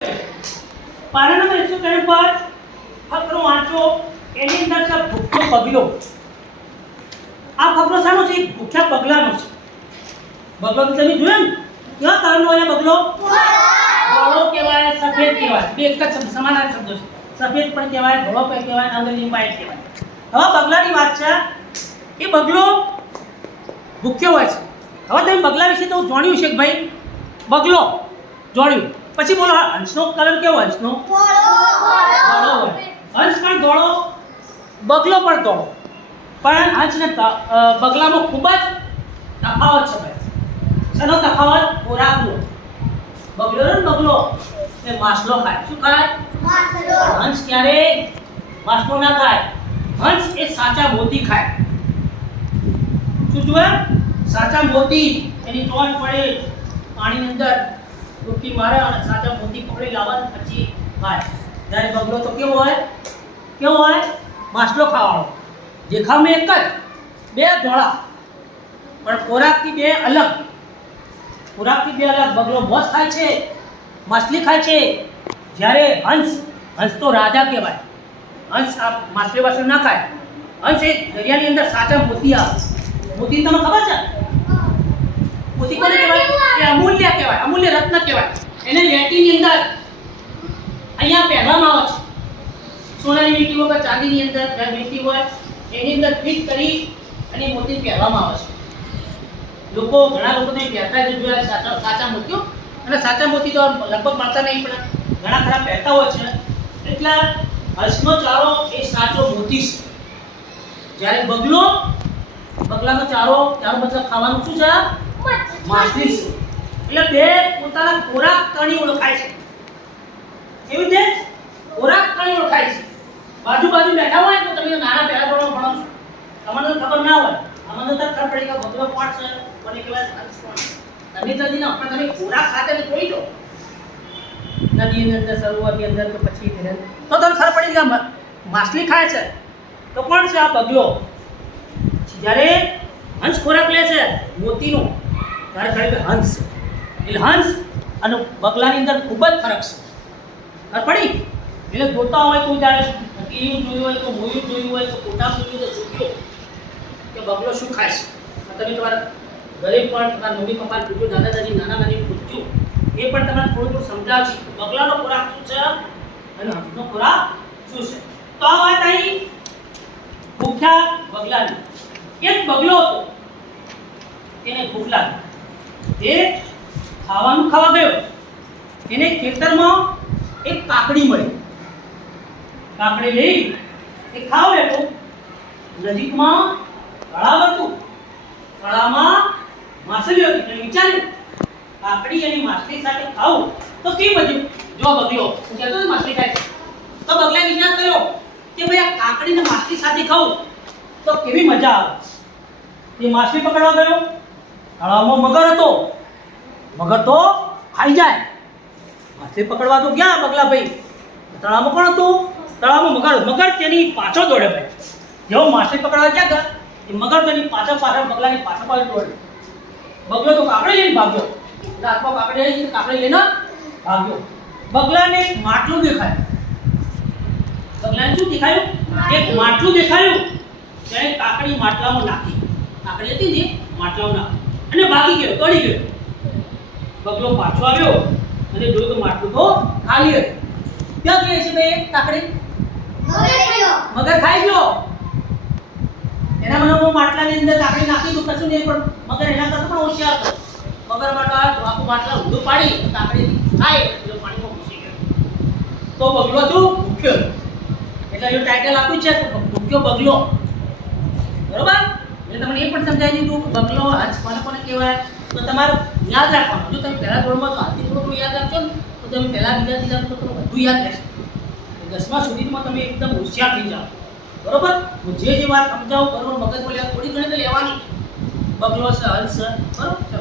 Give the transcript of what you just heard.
પાના નંબર 103 પર ફકરો વાંચો. એની અંદર છે ભૂખ્યો બગલો. આ ફકરો શાનો છે? ભૂખ્યા બગલાનો છે. બગલો તો તમે જોયો ને, કેવા કલરનો હોય બગલો? ધોળો કહેવાય, સફેદ કહેવાય. બે એક જ શબ્દ સમાન શબ્દો છે. સફેદ પણ કહેવાય, ધોળો પણ કહેવાય, અંગ્રેજીમાં વ્હાઈટ કહેવાય. હવે બગલાની વાત છે. એ બગલો ભૂખ્યો હોય છે. હવે તમે બગલા વિશે તો જાણ્યું છે કે ભાઈ બગલો જોડ્યું. પછી બોલો હંસનો કલર કેવો? હંસનો ધોળો હોય. હંસ પણ ધોળો, બગલો પણ ધોળો. પણ હંસ ને બગલામાં ખૂબ જ તફાવત છે ભાઈ. શેનો તફાવત? ખોરાકનો. બગલો ને બગલો એ માછલો ખાય. શું ખાય? માછલો. હંસ ક્યારે માછલો ના ખાય. હંસ એ સાચા મોતી ખાય. શું જુએ? સાચા મોતી. એની ચોટ પડે પાણીની અંદર ડૂબકી મારે અને સાચા મોતી પકડી લાવે પછી ખાય. જ્યારે બગલો તો કેવો હોય? કેવો હોય? માછલો ખાવાળો. દેખાવમાં એક જ, બે ધોળા, પણ ખોરાકથી બે અલગ. ખોરાકથી બે અલગ. બગલો મોસ ખાય છે, માછલી ખાય છે. જ્યારે હંસ તો રાજા કહેવાય. હંસ આ માછલી વાછલી ના ખાય. હંસ એ દરિયાની અંદર સાચા મોતી આવે. મોતી તમને ખબર છે? મોતી કોને કહેવાય? એ અમૂલ્ય કહેવાય, અમૂલ્ય રત્ન કહેવાય. એને લેટીની અંદર અહીંયા પહેરવામાં આવે છે. સોનાની વીંટી વગર ચાંદીની અંદર વીંટી હોય એની અંદર ફિટ કરી અને મોતી પહેરવામાં આવે છે. ઘણા લોકો ને પહેરતા જ જોયા સાચા મોતીઓ. અને સાચા મોતી તો લગભગ મળતા નહીં, પણ ઘણા ખરા પહેરતા હોય છે. એટલે હંસનો ચારો એ સાચો મોતી છે. જ્યારે બગલાનો ચારો મતલબ ખાવાનું શું છે? માછલી છે. એટલે બે પોતાના ખોરાક તણી ઓળખાય છે. કેવી રીતે ખોરાક તણી ઓળખાય છે? બાજુ બેઠા હોય તો તમે નાના પહેલા ધોરણમાં ભણો છો, તમને ખબર ના હોય. અમને તો ખબર પડી કે બગલો કોણ છે, કોને કહેવાય, હંસ કોણ છે. નદીના આપણે તમે ખોરાક ખાતે જોઈ લો નદીની અંદર, સરોવરની અંદર કે પછી તો તમને ખબર પડી કે માછલી ખાય છે તો કોણ છે? આ બગલો. જ્યારે હંસ ખોરાક લે છે મોતીનો, ત્યારે ખરેખર હંસ. એટલે હંસ અને બગલાની અંદર ખૂબ જ ફરક છે. ખબર પડી? એટલે જોતા હોય કોઈ ત્યારે ટીવી જોયું હોય તો મૂવી જોયું હોય તો ફોટા જોયું તો જોયો કે બગલો શું ખાય છે. તમે તમારા ઘરે પણ તમારા મમ્મી પપ્પાને પૂછજો, દાદા દાદી નાના નાની પૂછજો, એ પણ તમને થોડું સમજાવશે બગલાનો ખોરાક શું છે અને હંસનો ખોરાક શું છે. તો આ વાત અહીં ભૂખ્યા બગલાની. એક બગલો હતો, એને ભૂખ લાગી. એ ખાવાનું ખાવા ગયો. એને ખેતરમાં એક કાકડી મળી. કાકડી લઈ એ ખાવા બેઠો. નજીકમાં તળાવ હતું. તળાવમાં માછલીઓ હતી. એટલે વિચાર્યું કાકડી અને માછલી સાથે ખાવું તો કેમ બન્યું? જો બગલો કહેતો માછલી ખાય. તો બગલાએ વિચાર કર્યો કે ભાઈ આ કાકડી ને માછલી સાથે ખાવું તો કેવી મજા આવે. એ માછલી પકડવા ગયો. તળાવમાં મગર હતો. મગર તો ખાઈ જાય. માછલી પકડવા તો ગયા બગલા ભાઈ. તળાવમાં કોણ હતું? તળાવમાં મગર તેની પાછળ દોડે ભાઈ. જેવો માછલી પકડવા ગયા એ મગર તેની પાછળ બગલાની પાછળ દોડે. બગલો તો કાકડી લઈને ભાગ્યો. હાથમાં કાકડી લઈને ભાગ્યો. બગલાને એક માટલું દેખાયું. બગલાને શું દેખાયું? એક માટલું દેખાયું. તેણે કાકડી માટલામાં નાખી. કાકડી હતી ને માટલામાં નાખી અને ભાગી ગયો, દોડી ગયો. બગલો પાછો આવ્યો અને જોયું તો માટલું તો ખાલી હતું. ક્યાં ગઈ છે ભાઈ કાકડી? મગર ખાઈ ગયો. એના મનમાં માટલાની અંદર કાકડી નાખી તો કશું નહીં, પણ મગર એના કરતા પણ હોશિયાર હતો. મગર આખું માટલા ઊંધું પાડી કાકડી ખાય એટલે પાણીમાં ઘૂસી ગયો. તો બગલો શું? ભૂખ્યો. એટલે એનું ટાઇટલ આપ્યું છે ભૂખ્યો બગલો. બરોબર? એટલે તમને એ પણ સમજાવી દીધું કે બગલો હંસ કોને કહેવાય. તો તમારે યાદ રાખવાનું. જો તમે પહેલા ધોરણમાં તો હાથથી થોડું યાદ રાખશો ને તો તમે પહેલા બીજા તો તમે બધું યાદ રહેશે. 10મા સુધીમાં તમે એકદમ હોશિયાર થઈ જાઓ. બરોબર? હું જે વાત સમજાવું બરોબર મગજ બોલ્યા થોડી ઘણી તો લેવાની. બગલો છે, હંસ છે. બરોબર? ચલો.